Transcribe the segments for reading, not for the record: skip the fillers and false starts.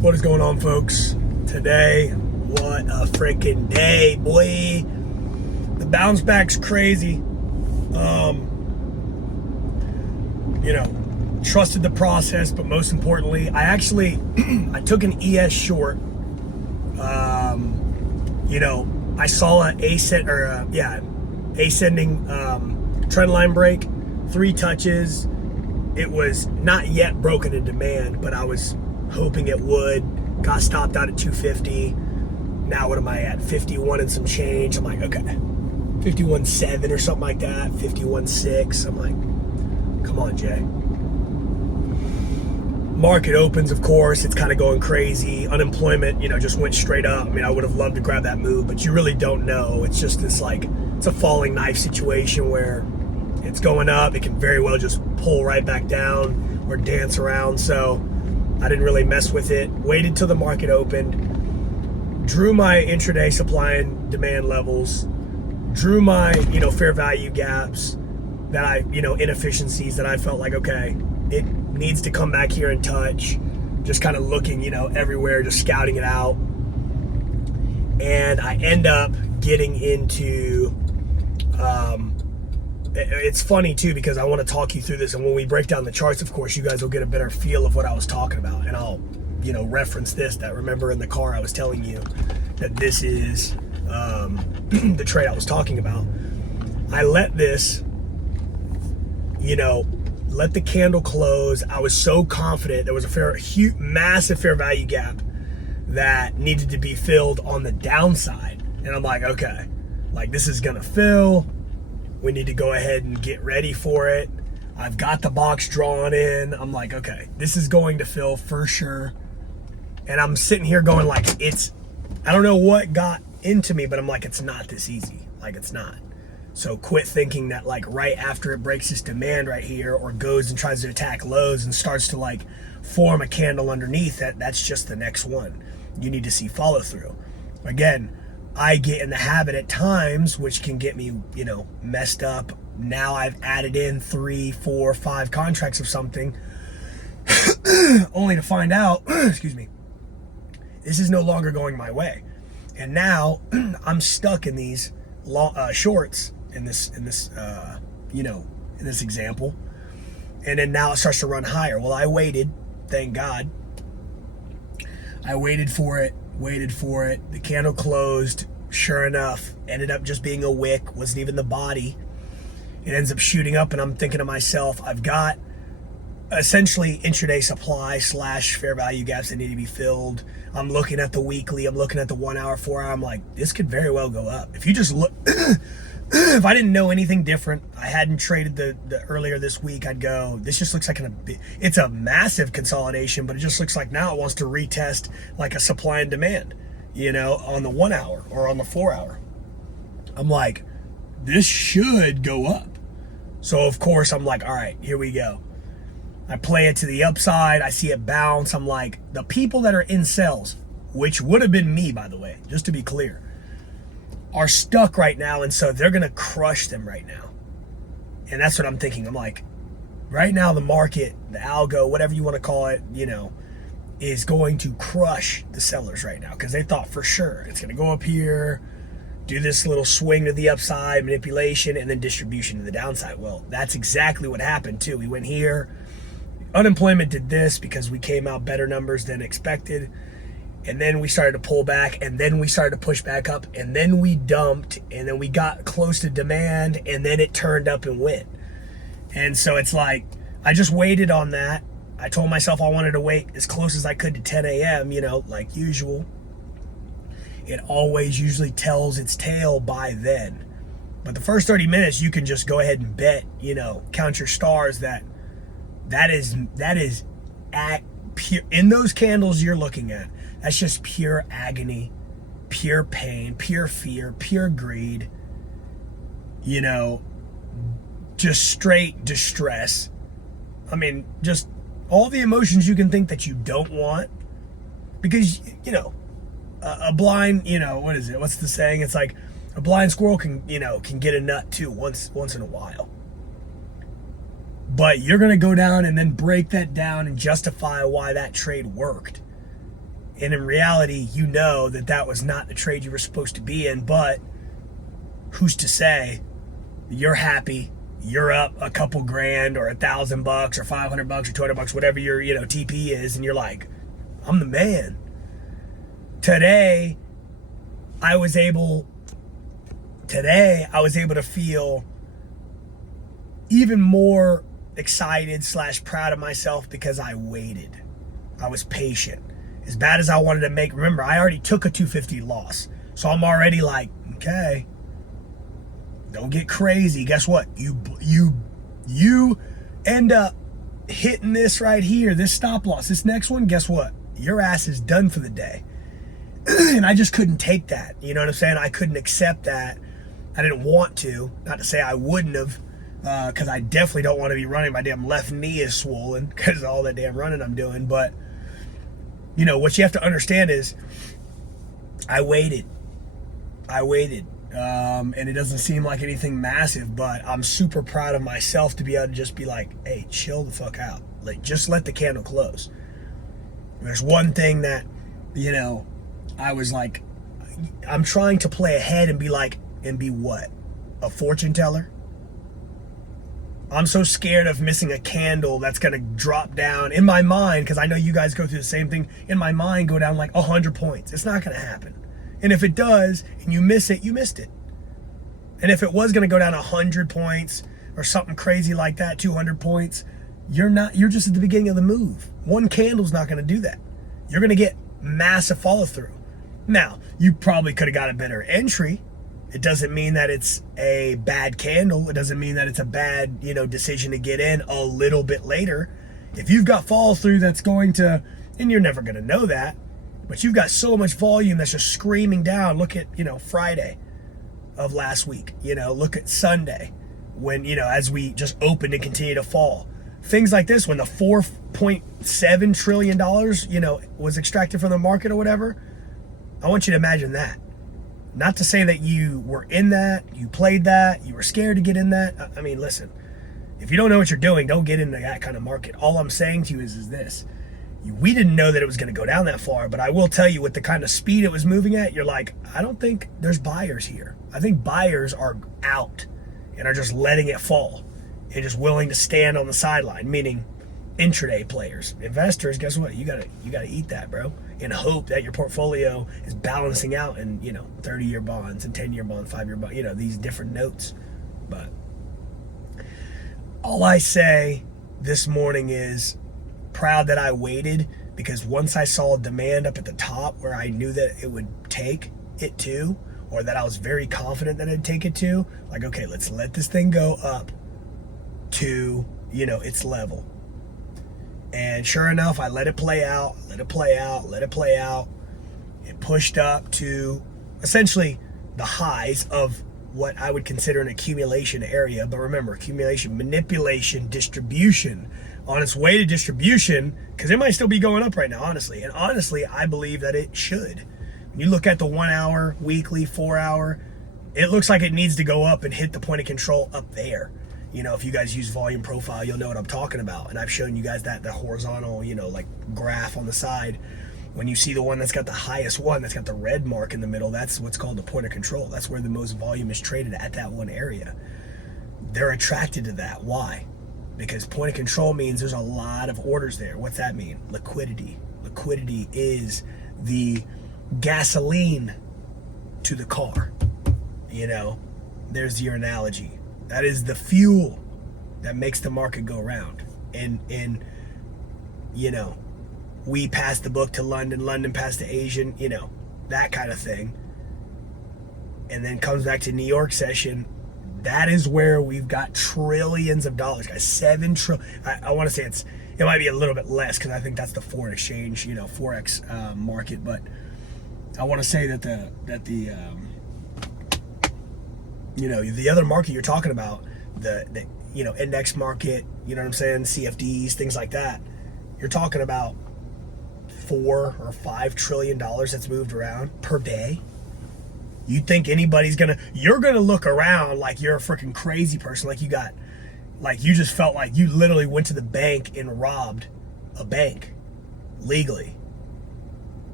What is going on, folks? Today, what a freaking day, boy. The bounce back's crazy. Trusted the process, but most importantly, I took an ES short. I saw an ascending trend line break, 3 touches. It was not yet broken in demand, but I was hoping it would. Got stopped out at 250. Now what am I at? 51 and some change. I'm like, okay, 51.7 or something like that. 51.6. I'm like, come on, Jay. Market opens, of course. It's kind of going crazy. Unemployment, just went straight up. I mean, I would have loved to grab that move, but you really don't know. It's just this it's a falling knife situation where it's going up. It can very well just pull right back down or dance around. So I didn't really mess with it. Waited till the market opened. Drew my intraday supply and demand levels. Drew my, fair value gaps that inefficiencies that I felt like, okay, it needs to come back here and touch. Just kind of looking, everywhere, just scouting it out. And I end up getting into, it's funny too, because I want to talk you through this. And when we break down the charts, of course, you guys will get a better feel of what I was talking about. And I'll, reference this, that remember in the car, I was telling you that this is the trade I was talking about. I let this, let the candle close. I was so confident there was a massive fair value gap that needed to be filled on the downside. And I'm like, okay, this is gonna fill. We need to go ahead and get ready for it. I've got the box drawn in. I'm like, okay, this is going to fill for sure. And I'm sitting here going I don't know what got into me, but I'm like, it's not this easy. It's not. So quit thinking that right after it breaks this demand right here or goes and tries to attack lows and starts to form a candle underneath that's just the next one. You need to see follow through. Again, I get in the habit at times, which can get me, messed up. Now I've added in 3, 4, 5 contracts of something only to find out, excuse me, this is no longer going my way. And now I'm stuck in these shorts in this example. And then now it starts to run higher. Well, I waited, thank God. I waited for it. The candle closed. Sure enough, ended up just being a wick. Wasn't even the body. It ends up shooting up, and I'm thinking to myself, I've got essentially intraday supply / fair value gaps that need to be filled. I'm looking at the weekly. I'm looking at the 1 hour, 4 hour. I'm like, this could very well go up. If you just look, if I didn't know anything different, I hadn't traded the earlier this week, I'd go, this just looks like it's a massive consolidation, but it just looks like now it wants to retest a supply and demand, on the 1 hour or on the 4 hour. I'm like, this should go up. So of course I'm like, all right, here we go. I play it to the upside. I see it bounce. I'm like, the people that are in sells, which would have been me, by the way, just to be clear, are stuck right now. And so they're going to crush them right now. And that's what I'm thinking. I'm like, right now, the market, the algo, whatever you want to call it, is going to crush the sellers right now. Because they thought for sure it's going to go up here, do this little swing to the upside, manipulation, and then distribution to the downside. Well, that's exactly what happened too. We went here. Unemployment did this because we came out better numbers than expected. And then we started to pull back, and then we started to push back up, and then we dumped, and then we got close to demand, and then it turned up and went. And so it's I just waited on that. I told myself I wanted to wait as close as I could to 10 a.m., like usual. It always usually tells its tail by then. But the first 30 minutes, you can just go ahead and bet, count your stars that is at pure, in those candles you're looking at, that's just pure agony, pure pain, pure fear, pure greed, just straight distress. I mean, just all the emotions you can think that you don't want, because, a blind, what is it? What's the saying? It's like a blind squirrel can get a nut too once in a while. But you're going to go down and then break that down and justify why that trade worked. And in reality, you know that that was not the trade you were supposed to be in, but who's to say you're happy, you're up a couple grand or $1,000 or $500 or $200, whatever your, TP is, and you're like, I'm the man. Today, I was able to feel even more excited / proud of myself because I waited. I was patient. As bad as I wanted to make, remember, I already took a 250 loss. So I'm already like, okay, don't get crazy. Guess what? You end up hitting this right here, this stop loss, this next one, guess what? Your ass is done for the day. And I just couldn't take that. You know what I'm saying? I couldn't accept that. I didn't want to. Not to say I wouldn't have, because I definitely don't want to be running. My damn left knee is swollen because of all that damn running I'm doing. But, what you have to understand is I waited. And it doesn't seem like anything massive, but I'm super proud of myself to be able to just be like, hey, chill the fuck out. Like, just let the candle close. There's one thing that, I was like, I'm trying to play ahead and be what? A fortune teller? I'm so scared of missing a candle that's going to drop down in my mind, because I know you guys go through the same thing. In my mind, go down like 100 points. It's not going to happen. And if it does, and you miss it, you missed it. And if it was going to go down 100 points or something crazy like that, 200 points, you're just at the beginning of the move. One candle's not going to do that. You're going to get massive follow through. Now, you probably could have got a better entry. It doesn't mean that it's a bad candle. It doesn't mean that it's a bad, decision to get in a little bit later. If you've got follow through that's going to, and you're never going to know that, but you've got so much volume that's just screaming down. Look at, Friday of last week. Look at Sunday when, as we just opened and continue to fall. Things like this, when the $4.7 trillion, was extracted from the market or whatever, I want you to imagine that. Not to say that you were in that, you played that, you were scared to get in that. I mean, listen, if you don't know what you're doing, don't get into that kind of market. All I'm saying to you is this. We didn't know that it was going to go down that far, but I will tell you, with the kind of speed it was moving at, you're like, I don't think there's buyers here. I think buyers are out and are just letting it fall and just willing to stand on the sideline, meaning intraday players. Investors, guess what? You gotta eat that, bro, and hope that your portfolio is balancing out in 30-year bonds and 10-year bonds, 5-year bonds, these different notes. But all I say this morning is proud that I waited, because once I saw demand up at the top where I knew that it would take it to, or that I was very confident that it'd take it to, like, okay, let's let this thing go up to its level. And sure enough, I let it play out. It pushed up to essentially the highs of what I would consider an accumulation area. But remember, accumulation, manipulation, distribution, on its way to distribution, because it might still be going up right now, honestly. And honestly, I believe that it should. When you look at the 1 hour, weekly, 4 hour, it looks like it needs to go up and hit the point of control up there. If you guys use volume profile, you'll know what I'm talking about. And I've shown you guys that the horizontal, like graph on the side. When you see the one that's got the highest one, that's got the red mark in the middle, that's what's called the point of control. That's where the most volume is traded at that one area. They're attracted to that. Why? Because point of control means there's a lot of orders there. What's that mean? Liquidity. Liquidity is the gasoline to the car. There's your analogy. That is the fuel that makes the market go round. And we pass the book to London, London passed to Asian, that kind of thing. And then comes back to New York session. That is where we've got trillions of dollars, guys. 7 trillion. I want to say it might be a little bit less, because I think that's the foreign exchange, Forex market. But I want to say that the other market you're talking about, the index market, you know what I'm saying, CFDs, things like that, you're talking about $4 or $5 trillion that's moved around per day. You think anybody's you're gonna look around like you're a freaking crazy person, like you just felt like you literally went to the bank and robbed a bank legally.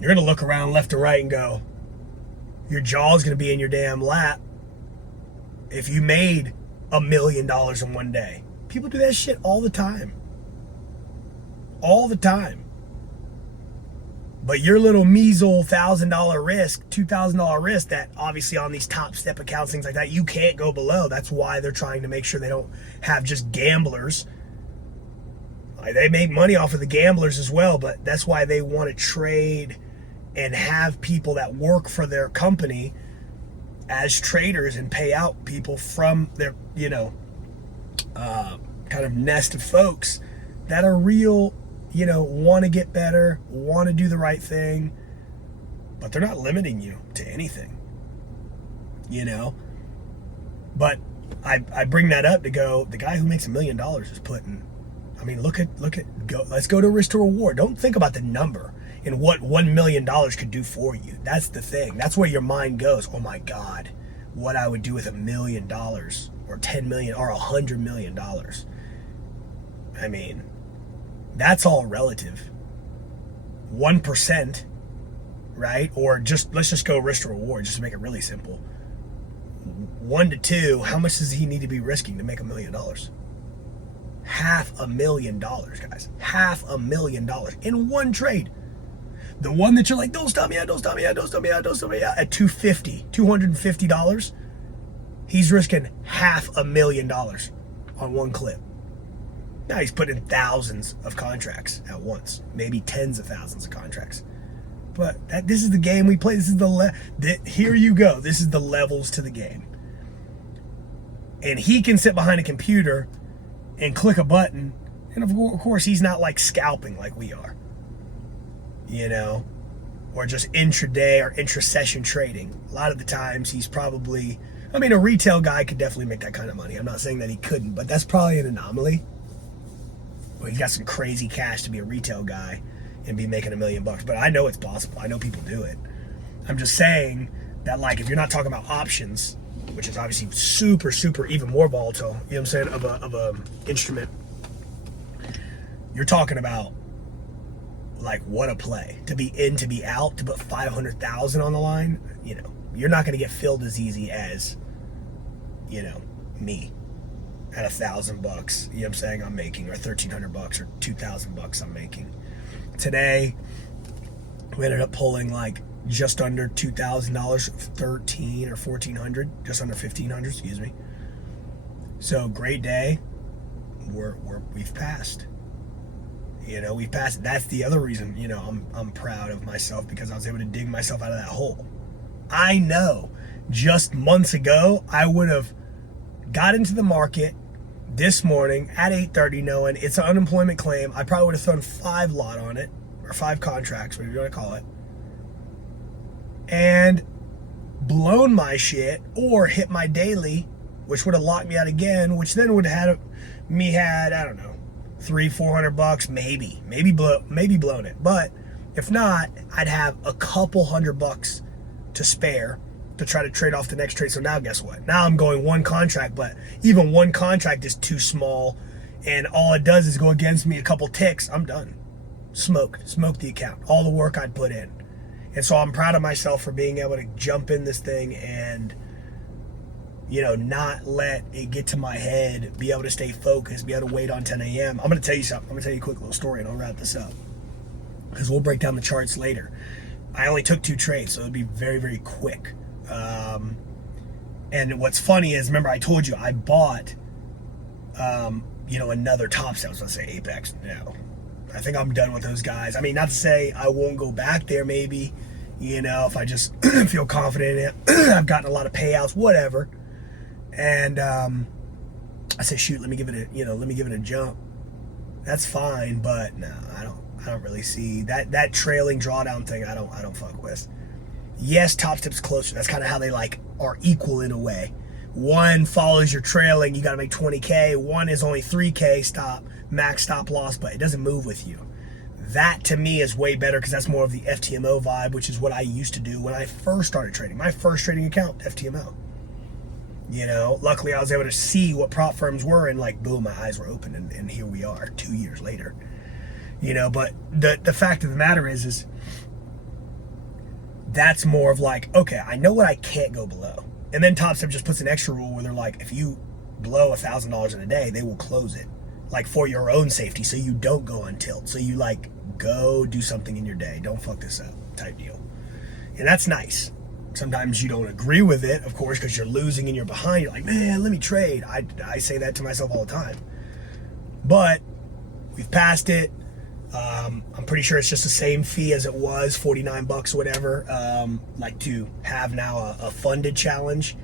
You're going to look around left and right and go, your jaw's going to be in your damn lap if you made $1 million in one day. People do that shit all the time. All the time. But your little measly $1,000 risk, $2,000 risk that obviously on these top step accounts, things like that, you can't go below. That's why they're trying to make sure they don't have just gamblers. They make money off of the gamblers as well, but that's why they want to trade and have people that work for their company as traders and pay out people from their, kind of nest of folks that are real, want to get better, want to do the right thing, but they're not limiting you to anything, But I bring that up to go, the guy who makes $1 million is putting, let's go to risk to reward. Don't think about the number and what $1 million could do for you. That's the thing. That's where your mind goes. Oh my God, what I would do with $1 million or 10 million or $100 million. That's all relative. 1%, right? Or let's just go risk to reward, just to make it really simple. 1 to 2, how much does he need to be risking to make $1 million? $500,000, guys. $500,000 in one trade. The one that you're like, don't stop me out, don't stop me out, don't stop me out, don't stop me out, at $250, he's risking $500,000 on one clip. Now he's putting thousands of contracts at once, maybe tens of thousands of contracts. But this is the game we play. This is here you go. This is the levels to the game. And he can sit behind a computer and click a button, and of course he's not like scalping like we are, or just intraday or intra-session trading. A lot of the times he's probably, a retail guy could definitely make that kind of money. I'm not saying that he couldn't, but that's probably an anomaly. Well, he's got some crazy cash to be a retail guy and be making $1 million. But I know it's possible. I know people do it. I'm just saying that, like, if you're not talking about options, which is obviously super, super, even more volatile, you know what I'm saying, of a instrument, you're talking about, like, what a play. To be in, to be out, to put 500,000 on the line, you're not going to get filled as easy as, me. At $1,000, you know what I'm saying, I'm making, or $1,300 or $2,000 I'm making. Today, we ended up pulling like just under $2,000, $1,300 or $1,400, just under $1,500, excuse me. So great day. We've passed. We've passed. That's the other reason, I'm proud of myself, because I was able to dig myself out of that hole. I know just months ago I would have got into the market this morning at 8:30 knowing it's an unemployment claim. I probably would have thrown 5 lot on it, or 5 contracts, whatever you want to call it, and blown my shit, or hit my daily, which would have locked me out again, which then would have had I don't know, $300-400, maybe blown it. But if not, I'd have a couple $100 to spare to try to trade off the next trade. So now guess what? Now I'm going one contract, but even one contract is too small, and all it does is go against me a couple ticks. I'm done. Smoked the account. All the work I'd put in. And so I'm proud of myself for being able to jump in this thing and, not let it get to my head, be able to stay focused, be able to wait on 10 a.m. I'm going to tell you something. I'm going to tell you a quick little story, and I'll wrap this up, because we'll break down the charts later. I only took 2 trades, so it'll be very, very quick. And what's funny is, remember I told you I bought, another top step. I was going to say Apex. No, I think I'm done with those guys. Not to say I won't go back there, maybe, if I just feel confident in it. I've gotten a lot of payouts, whatever. And, I said, shoot, let me give it a jump. That's fine, but no, I don't really see that trailing drawdown thing. I don't fuck with. Yes, top step's closer. That's kind of how they are equal in a way. One follows your trailing, you got to make 20K. One is only 3K max stop loss, but it doesn't move with you. That to me is way better, because that's more of the FTMO vibe, which is what I used to do when I first started trading. My first trading account, FTMO. Luckily I was able to see what prop firms were, and boom, my eyes were open, and here we are 2 years later. But the fact of the matter is that's more of like, okay, I know what I can't go below. And then Top Step just puts an extra rule where they're like, if you blow $1,000 in a day, they will close it, like for your own safety, so you don't go on tilt. So you like go do something in your day, don't fuck this up type deal. And that's nice. Sometimes you don't agree with it, of course, because you're losing and you're behind. You're like, man, let me trade. I say that to myself all the time. But we've passed it. I'm pretty sure it's just the same fee as it was, $49 or whatever, like to have now a funded challenge.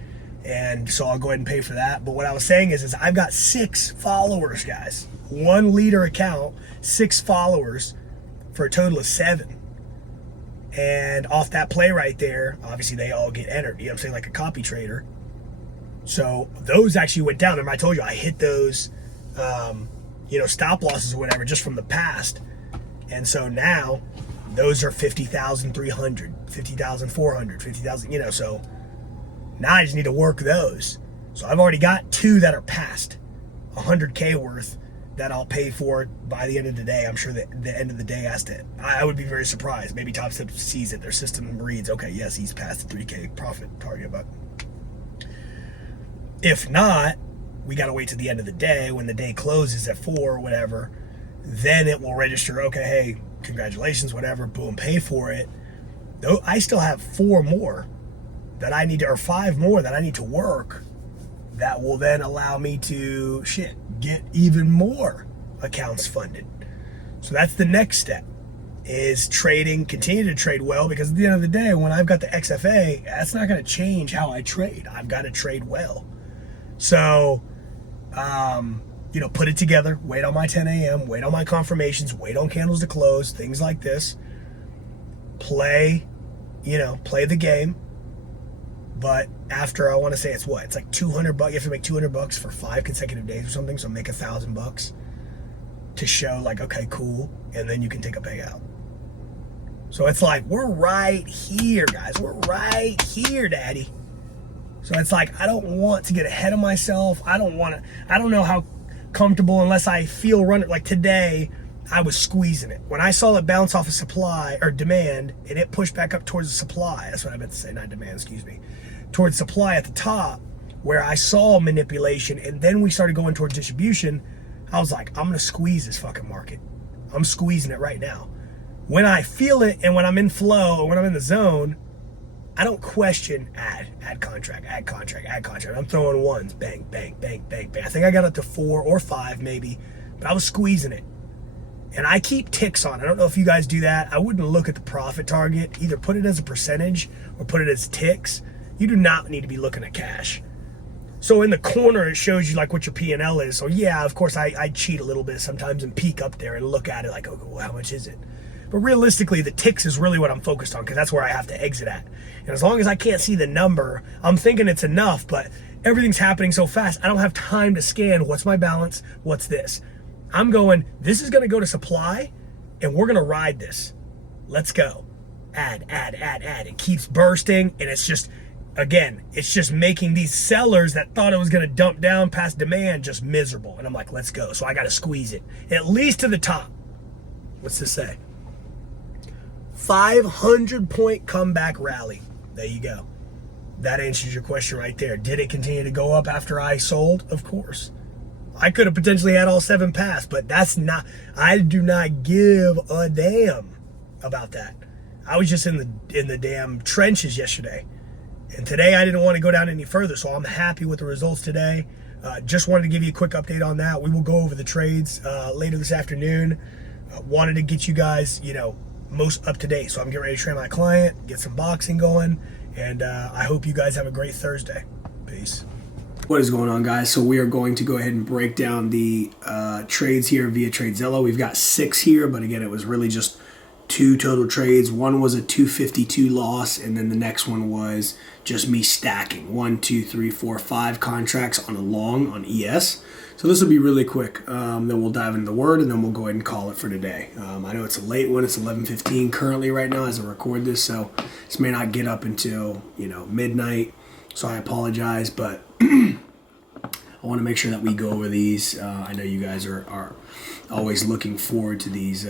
And so I'll go ahead and pay for that. But what I was saying is I've got 6 followers, guys. 1 leader account, 6 followers for a total of 7. And off that play right there, obviously they all get entered. You know what I'm saying? Like a copy trader. So those actually went down. Remember I told you I hit those, stop losses or whatever just from the past. And so now those are 50,300, 50,400, 50,000, so now I just need to work those. So I've already got 2 that are past 100K worth that I'll pay for by the end of the day. I'm sure that the end of the day has to, I would be very surprised. Maybe Top Step sees it, their system reads, okay, yes, he's past the 3K profit target, but if not, we got to wait to the end of the day when the day closes at 4 or whatever. Then it will register, okay, hey, congratulations, whatever, boom, pay for it. Though I still have 4 more that I need to, or 5 more that I need to work that will then allow me to, get even more accounts funded. So that's the next step, is trading, continue to trade well, because at the end of the day, when I've got the XFA, that's not going to change how I trade. I've got to trade well. So, put it together, wait on my 10 a.m., wait on my confirmations, wait on candles to close, things like this. Play the game. But after, I want to say it's like $200. You have to make $200 for 5 consecutive days or something. So make $1,000 to show like, okay, cool. And then you can take a payout. So it's like, we're right here, guys. We're right here, daddy. So it's like, I don't want to get ahead of myself. I don't know how comfortable unless I feel running. Like today, I was squeezing it. When I saw it bounce off of supply or demand and it pushed back up towards the supply, that's what I meant to say, not demand, excuse me, towards supply at the top, where I saw manipulation and then we started going towards distribution, I was like, I'm going to squeeze this fucking market. I'm squeezing it right now. When I feel it and when I'm in flow or when I'm in the zone, I don't question add contract. I'm throwing ones, bang, bang, bang, bang, bang. I think I got up to 4 or 5 maybe, but I was squeezing it. And I keep ticks on. I don't know if you guys do that. I wouldn't look at the profit target. Either put it as a percentage or put it as ticks. You do not need to be looking at cash. So in the corner, it shows you like what your P&L is. So yeah, of course, I cheat a little bit sometimes and peek up there and look at it like, oh, well, how much is it? But realistically, the ticks is really what I'm focused on, because that's where I have to exit at. And as long as I can't see the number, I'm thinking it's enough, but everything's happening so fast, I don't have time to scan what's my balance, what's this. I'm going, this is going to go to supply, and we're going to ride this. Let's go. Add. It keeps bursting, and it's just, again, it's just making these sellers that thought it was going to dump down past demand just miserable. And I'm like, let's go. So I got to squeeze it, at least to the top. What's this say? 500-point comeback rally. There you go. That answers your question right there. Did it continue to go up after I sold? Of course. I could have potentially had all 7 pass, but I do not give a damn about that. I was just in the damn trenches yesterday. And today I didn't want to go down any further, so I'm happy with the results today. Just wanted to give you a quick update on that. We will go over the trades later this afternoon. Wanted to get you guys, most up to date. So I'm getting ready to train my client, get some boxing going, and I hope you guys have a great Thursday. Peace. What is going on, guys? So we are going to go ahead and break down the trades here via TradeZillow. We've got 6 here, but again, it was really just 2 total trades. One was a 252 loss, and then the next one was just me stacking 1, 2, 3, 4, 5 contracts on a long on ES. So this will be really quick. Then we'll dive into the word, and then we'll go ahead and call it for today. I know it's a late one. It's 11:15 currently right now as I record this, so this may not get up until midnight. So I apologize, but I want to make sure that we go over these. I know you guys are always looking forward to these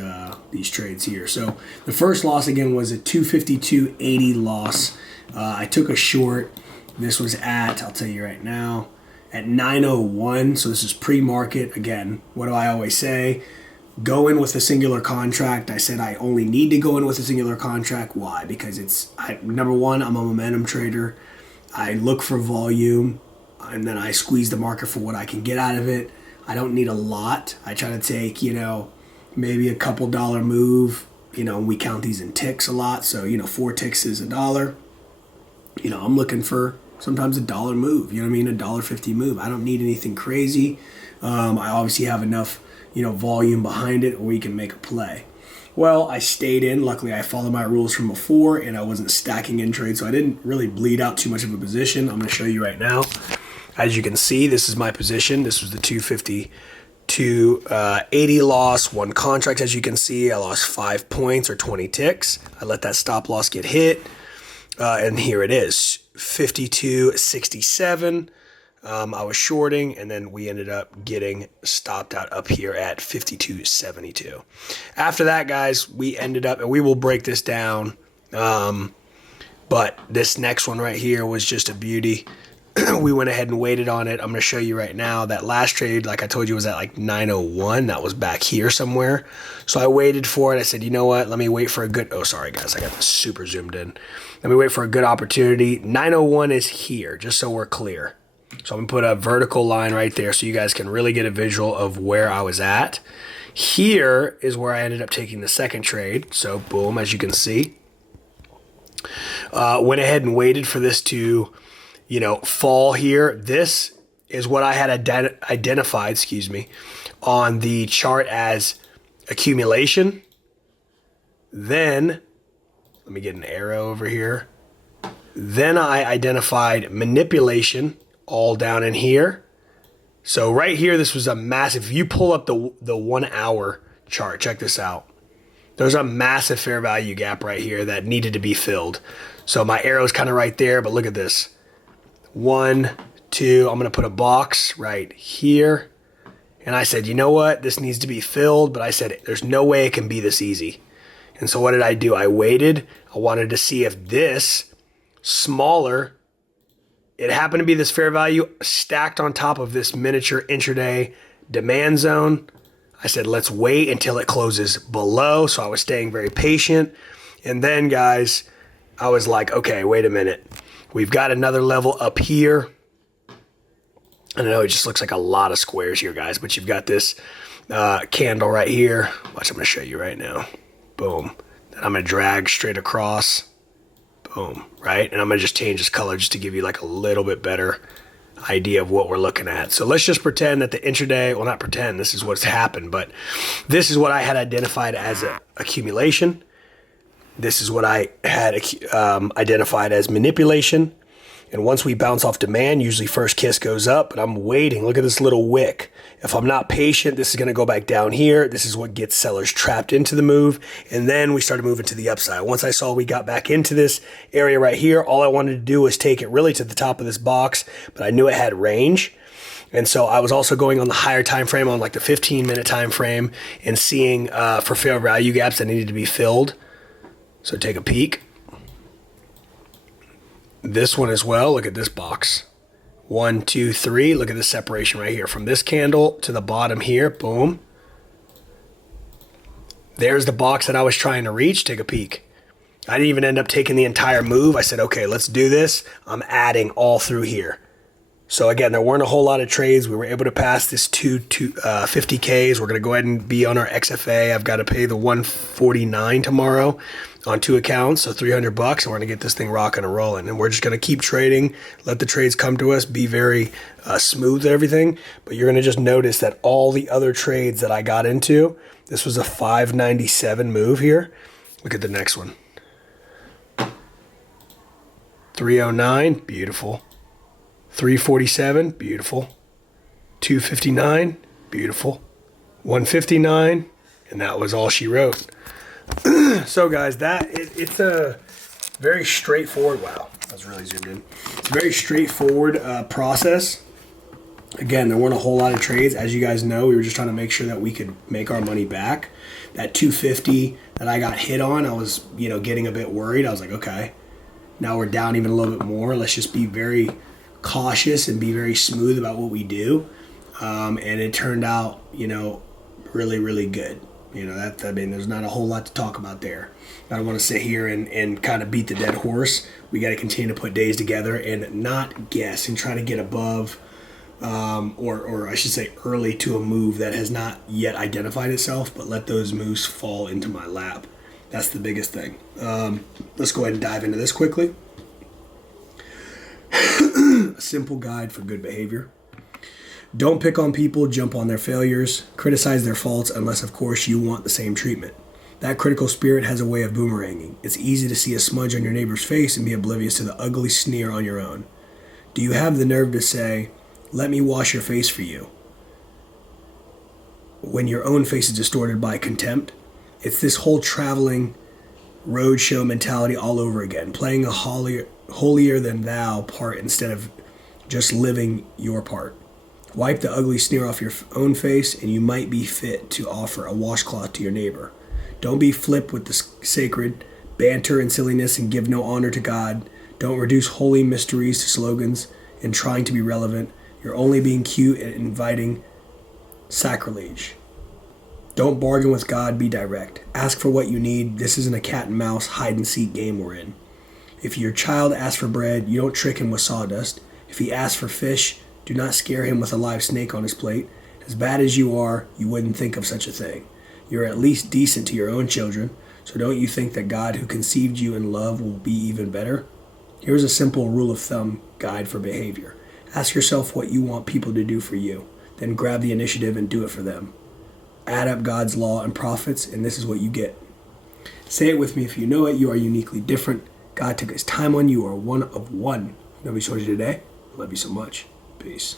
trades here. So the first loss again was a 252.80 loss. I took a short. This was at, I'll tell you right now, at 901. So this is pre-market. Again, what do I always say? Go in with a singular contract. I said I only need to go in with a singular contract. Why? Because number one, I'm a momentum trader. I look for volume, and then I squeeze the market for what I can get out of it. I don't need a lot. I try to take, maybe a couple dollar move. We count these in ticks a lot. So, 4 ticks is $1. I'm looking for sometimes $1 move. You know what I mean? $1.50 move. I don't need anything crazy. I obviously have enough, volume behind it, or we can make a play. Well, I stayed in. Luckily, I followed my rules from before, and I wasn't stacking in trades, so I didn't really bleed out too much of a position. I'm going to show you right now. As you can see, this is my position. This was the 250 loss, 1 contract. As you can see, I lost 5 points or 20 ticks. I let that stop loss get hit, and here it is, 52.67. I was shorting, and then we ended up getting stopped out up here at 52.72. After that, guys, we ended up, and we will break this down, but this next one right here was just a beauty. We went ahead and waited on it. I'm going to show you right now. That last trade, like I told you, was at like 901. That was back here somewhere. So I waited for it. I said, you know what? Let me wait for a good, oh, sorry, guys. I got this super zoomed in. Let me wait for a good opportunity. 901 is here, just so we're clear. So I'm going to put a vertical line right there so you guys can really get a visual of where I was at. Here is where I ended up taking the second trade. So boom, as you can see. Went ahead and waited for this to, fall here. This is what I had identified, on the chart as accumulation. Then, let me get an arrow over here. Then I identified manipulation, all down in here. So right here, this was a massive, if you pull up the 1 hour chart, check this out. There's a massive fair value gap right here that needed to be filled. So my arrow's kind of right there, but look at this. 1, 2, I'm going to put a box right here. And I said, you know what? This needs to be filled, but I said, there's no way it can be this easy. And so what did I do? I waited. I wanted to see if this smaller, it happened to be this fair value stacked on top of this miniature intraday demand zone. I said, let's wait until it closes below. So I was staying very patient. And then, guys, I was like, okay, wait a minute. We've got another level up here. I know it just looks like a lot of squares here, guys, but you've got this candle right here. Watch, I'm going to show you right now. Boom. Then I'm going to drag straight across. Boom, right? And I'm going to just change this color just to give you like a little bit better idea of what we're looking at. So let's just pretend that the intraday, well, not pretend, this is what's happened, but this is what I had identified as a accumulation. This is what I had identified as manipulation. And once we bounce off demand, usually first kiss goes up, but I'm waiting. Look at this little wick. If I'm not patient, this is going to go back down here. This is what gets sellers trapped into the move. And then we started moving to the upside. Once I saw we got back into this area right here, all I wanted to do was take it really to the top of this box, but I knew it had range. And so I was also going on the higher time frame, on like the 15-minute time frame, and seeing for fair value gaps that needed to be filled. So take a peek. This one as well, look at this box. 1, 2, 3, look at the separation right here. From this candle to the bottom here, boom. There's the box that I was trying to reach, take a peek. I didn't even end up taking the entire move. I said, okay, let's do this. I'm adding all through here. So again, there weren't a whole lot of trades. We were able to pass this 50Ks. We're going to go ahead and be on our XFA. I've got to pay the $149 tomorrow on 2 accounts, so $300, and we're going to get this thing rocking and rolling. And we're just going to keep trading, let the trades come to us, be very smooth and everything. But you're going to just notice that all the other trades that I got into, this was a 597 move here. Look at the next one. 309, beautiful. 347, beautiful. 259, beautiful. 159, and that was all she wrote. So guys, it's a very straightforward, wow, I was really zoomed in. It's a very straightforward process. Again, there weren't a whole lot of trades. As you guys know, we were just trying to make sure that we could make our money back. That 250 that I got hit on, I was, getting a bit worried. I was like, okay, now we're down even a little bit more. Let's just be very cautious and be very smooth about what we do. And it turned out, really, really good. There's not a whole lot to talk about there. I don't want to sit here and kind of beat the dead horse. We got to continue to put days together and not guess and try to get above, or I should say early to a move that has not yet identified itself, but let those moves fall into my lap. That's the biggest thing. Let's go ahead and dive into this quickly. A simple guide for good behavior. Don't pick on people, jump on their failures, criticize their faults unless, of course, you want the same treatment. That critical spirit has a way of boomeranging. It's easy to see a smudge on your neighbor's face and be oblivious to the ugly sneer on your own. Do you have the nerve to say, "Let me wash your face for you," when your own face is distorted by contempt? It's this whole traveling roadshow mentality all over again, playing a holier than thou part instead of just living your part. Wipe the ugly sneer off your own face, and you might be fit to offer a washcloth to your neighbor. Don't be flip with the sacred, banter and silliness, and give no honor to God. Don't reduce holy mysteries to slogans and trying to be relevant. You're only being cute and inviting sacrilege. Don't bargain with God, be direct. Ask for what you need. This isn't a cat and mouse hide and seek game we're in. If your child asks for bread, you don't trick him with sawdust. If he asks for fish, do not scare him with a live snake on his plate. As bad as you are, you wouldn't think of such a thing. You're at least decent to your own children, so don't you think that God who conceived you in love will be even better? Here's a simple rule of thumb guide for behavior. Ask yourself what you want people to do for you, then grab the initiative and do it for them. Add up God's law and prophets, and this is what you get. Say it with me if you know it. You are uniquely different. God took his time on you. You are one of one. Nobody told you today. I love you so much. Peace.